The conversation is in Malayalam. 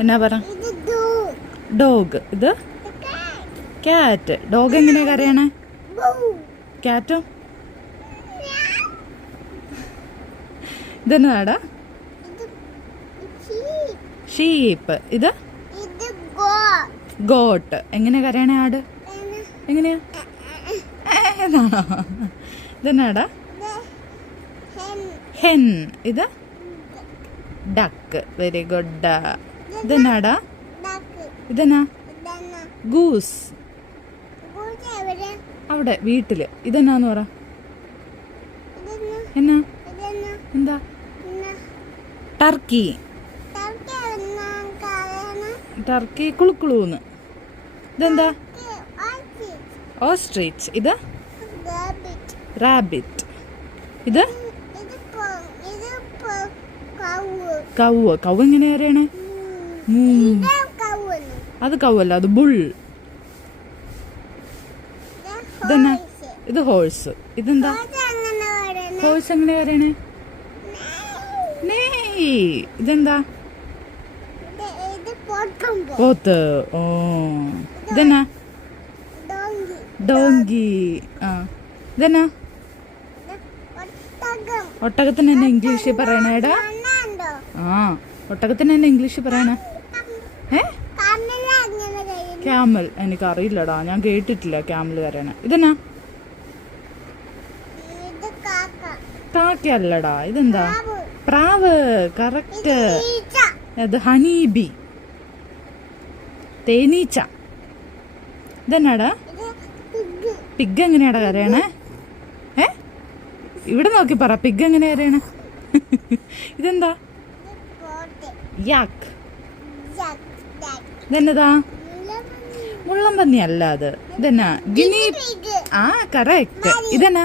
എന്നാ പറ? ഡോഗ്. ഇത് ക്യാറ്റ്. ഡോഗ് എങ്ങനെയാ കരയണേ? ക്യാറ്റോ? ഇതെന്നാടാ? ഷീപ്പ്. ഇത് ഗോട്ട്. എങ്ങനെയാ കരയണേ ആട്? എങ്ങനെയാ? ഇതെന്നാടാ? ഹെൻ. ഇത് ഡക്ക്. Very good. ഇതെന്നാടാ? ഇതെന്നാ? ഗൂസ്. അവിടെ വീട്ടില്. ഇതെന്നാന്ന് പറ? എന്നാ? എന്താ? ടർക്കി. ടർക്കി കുളുക്കുളൂന്ന്. ഇതെന്താ? ഓസ്ട്രിച്ച്. ഇത് റാബിറ്റ്. ഇത് കൗവ്. കൗവ് എങ്ങനെയാ അറിയണേ? അത് കൗവല്ല, അത് ബുൾ. ഇതെന്നാ? ഇത് ഹോഴ്സ്. ഇതെന്താ? ഹോഴ്സ് എങ്ങനെയാ അറിയണേ? ഇതെന്താ? പോത്ത്. ഓ. ഇതെന്നാ? ഡോങ്കി. ആ. ഇതെന്നാ? ഒട്ടകത്തിന് എന്നെ ഇംഗ്ലീഷിൽ പറയണേടാ. ആ, ഒട്ടകത്തിന് എന്നെ ഇംഗ്ലീഷിൽ പറയണേ? ക്യാമൽ. എനിക്കറിയില്ലടാ, ഞാൻ കേട്ടിട്ടില്ല ക്യാമൽ കരയണ. ഇതെന്നാ? കാക്കയല്ലടാ. ഇതെന്താ? പ്രാവ്. കറക്റ്റ്. അത് ഹണീബി. തേനീച്ച. ഇതെന്നാടാ? പിഗ്. എങ്ങനെയാടാ കരയണേ? ഇവിടെ നോക്കി പറ, പിഗ് എങ്ങനെയാ കരയണേ? ഇതെന്താ? യാക്ക്. ഇതെന്നതാ? മുള്ളംപന്നി അല്ല അത്. ഇതെന്നാ? ഗിനി. ആ, കറക്റ്റ്. ഇതെന്നാ?